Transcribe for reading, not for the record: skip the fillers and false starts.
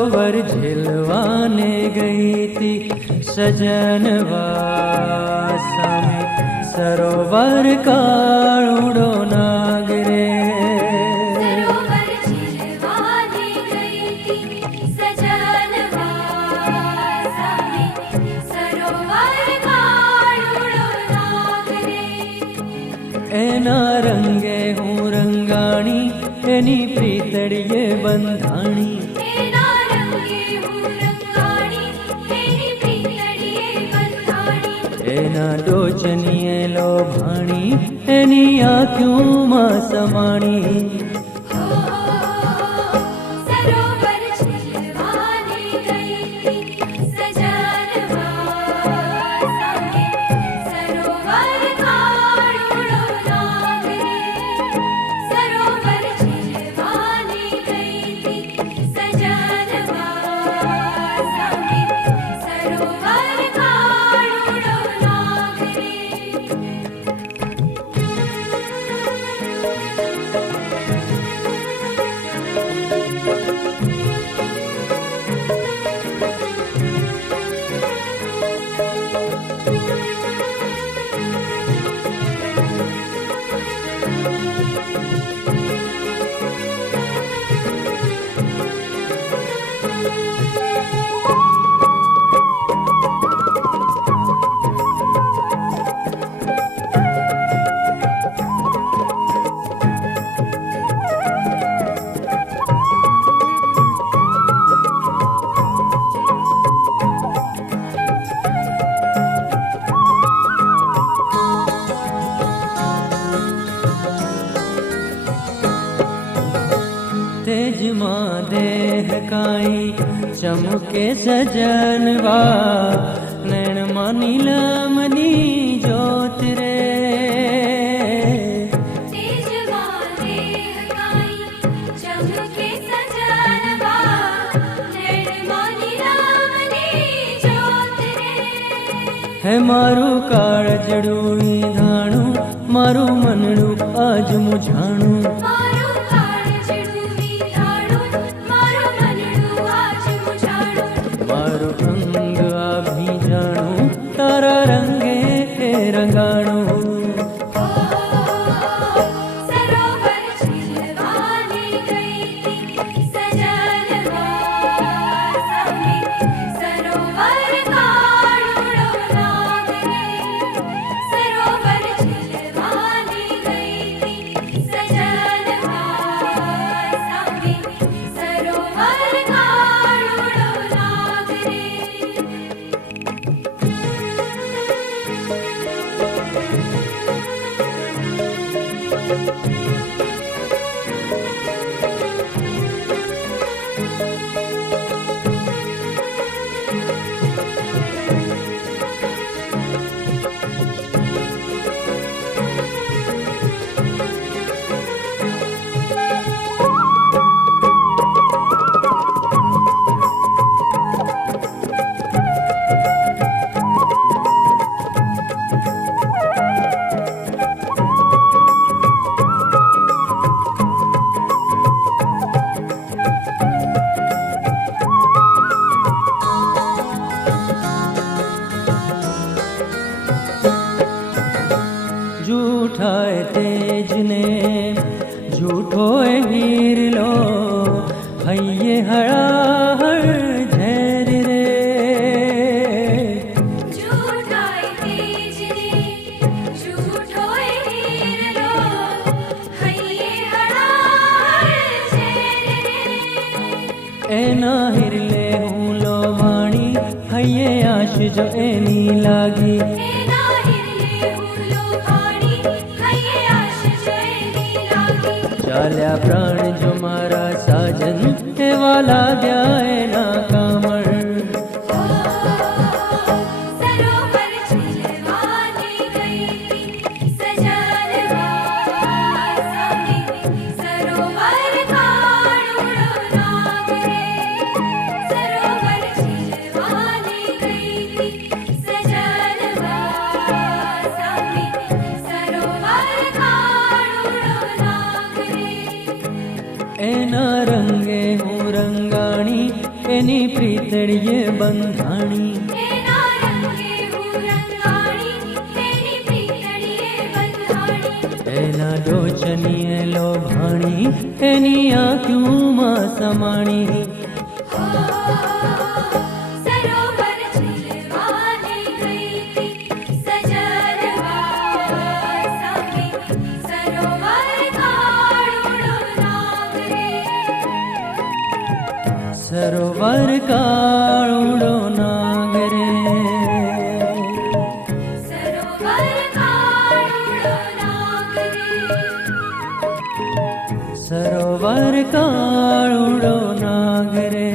सरोवर झिलवाने गई थी सजनवा सामे सरोवर काळूड़ो नाग रे। सरोवर झिलवाने गई थी सजनवा सामे सरोवर काळूड़ो नाग रे। एना रंगे हूँ रंगाणी एनी प्रीतड़िये बंधाणी। एना रंगे हूँ रंगाणी एनी प्रीतड़िये बंधाणी। एना डोचनीए लोभाणी एनी आँखों मां समाणी। सरोवर झिलवाने गई थी सजनवा सामे सरोवर काळूड़ो नाग रे। सरोवर झिलवाने गई थी सजनवा सामे सरोवर काळूड़ो नाग रे। तेज मां देह काई चमके सजनवा नैन मां नीलमनी ज्योत रे। तेज देह काई चमके सजनवा नैन मां नीलमनी ज्योत रे। है मारू काळजड़ू धाणू मारू मनड़ू आज मुझाणू। मारो काळजड़ू वीधाणू मारो मनड़ू आज मुझाणू। मारू अंग आभी जाणू तारा रंगे रंगाणू। सरोवर झिलवाने गई थी सजनवा सामे सरोवर काळूड़ो नाग रे। सरोवर झिलवाने गई थी सजनवा सामे सरोवर काळूड़ो नाग रे। झूठा है तेज ने झूठो है हीर लो हइये हड़ाहड़ झैर रे। झूठा तेज ने झूठो हीर लो हइये हड़ाहड़ झैर रे। एना हिरले हूँ लो वाणी हइये आश जो एनी लागी। एना हिरले हुलो पाणी हइये आश जो एनी लागी। चाल्या प्राण जो मारा साजन एवा लाग्या एना कामण। सरोवर झिलवाने गई थी सजनवा सामे सरोवर काळूड़ो नाग रे। सरोवर झिलवाने गई थी सजनवा सामे सरोवर काळूड़ो नाग रे। एना रंगे हूँ रंगाणी એની પ્રીતળીએ બંધાણી. એના રંગે હું રંગાણી, એની પ્રીતળીએ બંધાણી. એના ડોચનીએ લોભાણી, એની આંખોમાં સમાણી. સરોવર ઝૂલવાને ગઈ તી, સજરવા સામે સરોવર કાળુડો નાગ રે. સરોવર કાળુડો નાગ રે. સરોવર કાળુડો નાગ રે. સરોવર કાળુડો નાગ રે.